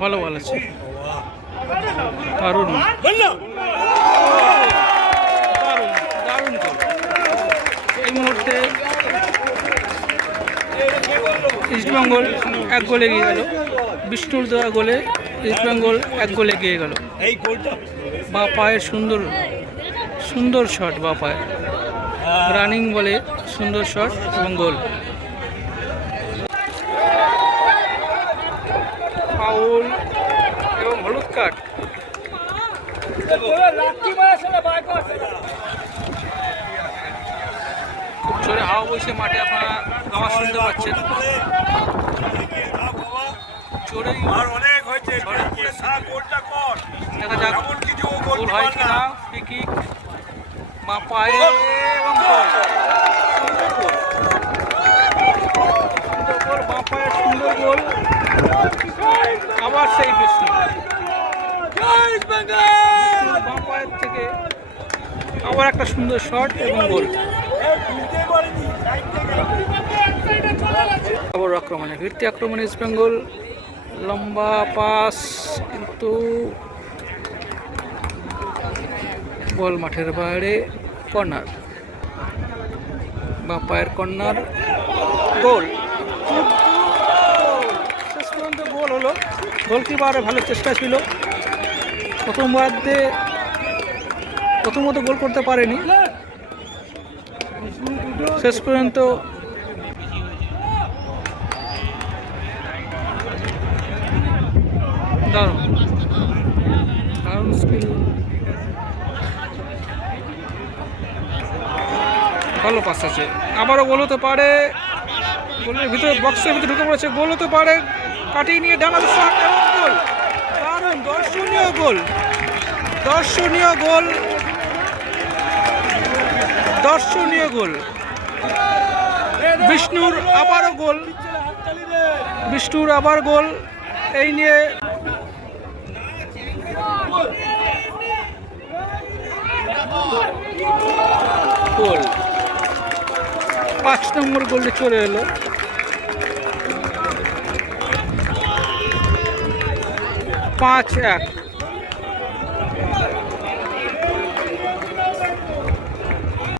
ভালো ভালো আছে, দারুণ দারুণ গোল। এই মুহূর্তে ইস্টবেঙ্গল 1 গোলে এগিয়ে গেল। বিষ্ণুর দেওয়া গোলে ইস্টবেঙ্গল 1 গোলে এগিয়ে গেল। বা পায়ের সুন্দর সুন্দর শট, বা পায়ে রানিং বলে সুন্দর শট এবং গোল। ফাউল এবং হলুদ কার্ড। খুব জোরে হাওয়া বইছে মাঠে, আপনারা আওয়াজ শুনতে পাচ্ছেন। জোরে দেখা যাক গোল হয় কিনা। ফ্রি কিক, মা পায়ে এবং গোল। সুন্দর গোল, মা পায়ের সুন্দর গোল। আবার সেই বিষ্ণু বাঁ পায়ের থেকে আবার একটা সুন্দর শট এবং গোল। আবার আক্রমণে ফিরতি আক্রমণে ইস্টবেঙ্গল। লম্বা পাস, কিন্তু বল মাঠের বাইরে। কর্নার, বাঁ পায়ের কর্নার, গোল। শেষ পর্যন্ত গোল হলো। গোলকিপারের ভালো চেষ্টা ছিল। প্রথমত গোল করতে পারেনি, শেষ পর্যন্ত দারুণ দারুণ স্কিল, ভালো পাস আছে। আবারও গোল হতে পারে। গোলের ভিতরে, বক্সের ভিতরে ঢুকে পড়েছে। গোল হতে পারে, কাটিয়ে নিয়ে ডানা শট এবং গোল। দারুণ দর্শনীয় গোল, দর্শনীয় গোল, দর্শনীয় গোল। বিষ্ণুর আবারও গোল, বিষ্ণুর আবার গোল। এই নিয়ে গোল, 5 নম্বর গোলটি চলে এলো। 5-1।